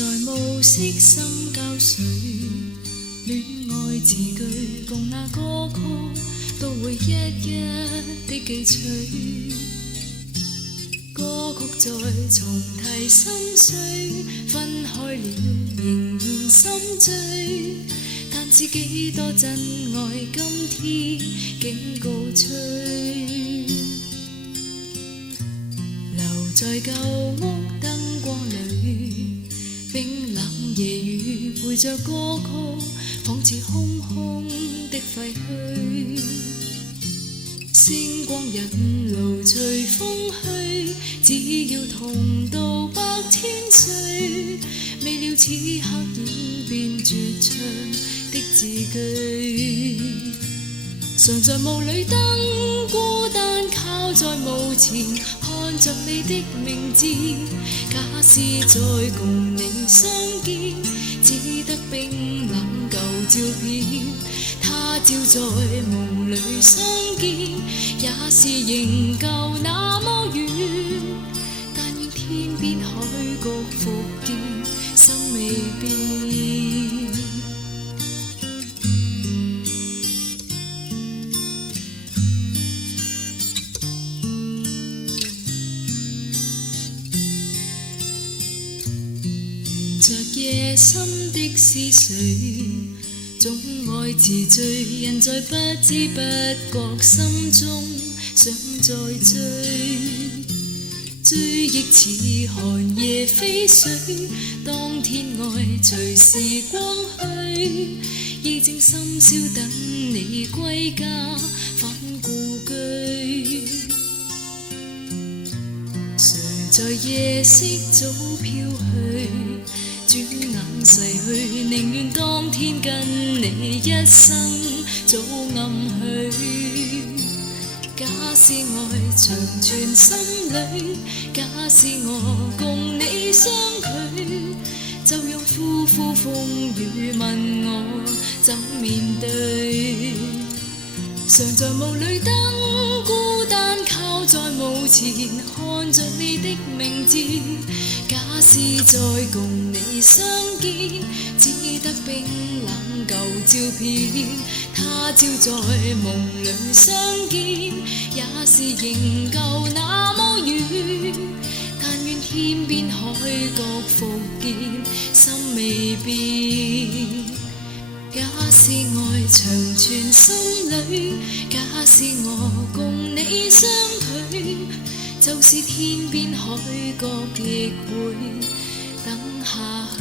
在暮色深交水，戀愛詞句共那歌曲都會一一的記取。歌曲在重提心碎，分開了仍然心醉。但知幾多真愛今天竟告吹。留在舊屋燈光裏，冰冷夜雨陪着歌曲，仿似空空的廢墟。星光引路隨風去，只要同渡百千歲。未料此刻演變絕唱的字句，常在霧裏等，孤單靠在墓前，看着你的名字。假使再共你相見，只得冰冷舊照片。他朝在夢裏相見，也是仍舊那麼遠。但願天邊海角復見，心未變。着夜深的思緒，總愛詞醉，人在不知不覺心中想再追。追憶似寒夜飛水，當天愛隨時光去，已正深宵等你歸家返故居。誰在夜色早飄去，轉眼逝去，寧願當天跟你一生早暗去。假使愛長存心裏，假使我共你相距，就讓呼呼風雨問我怎面對。常在霧裏等，孤單靠在墓前，看着你的名字。假使再共你相見，只得冰冷舊照片。他朝在夢裏相見，也是仍舊那麼遠。但願天邊海角復見，心未變。假使愛長存心裏，假使我共你相距，就是天邊海角亦會等下去。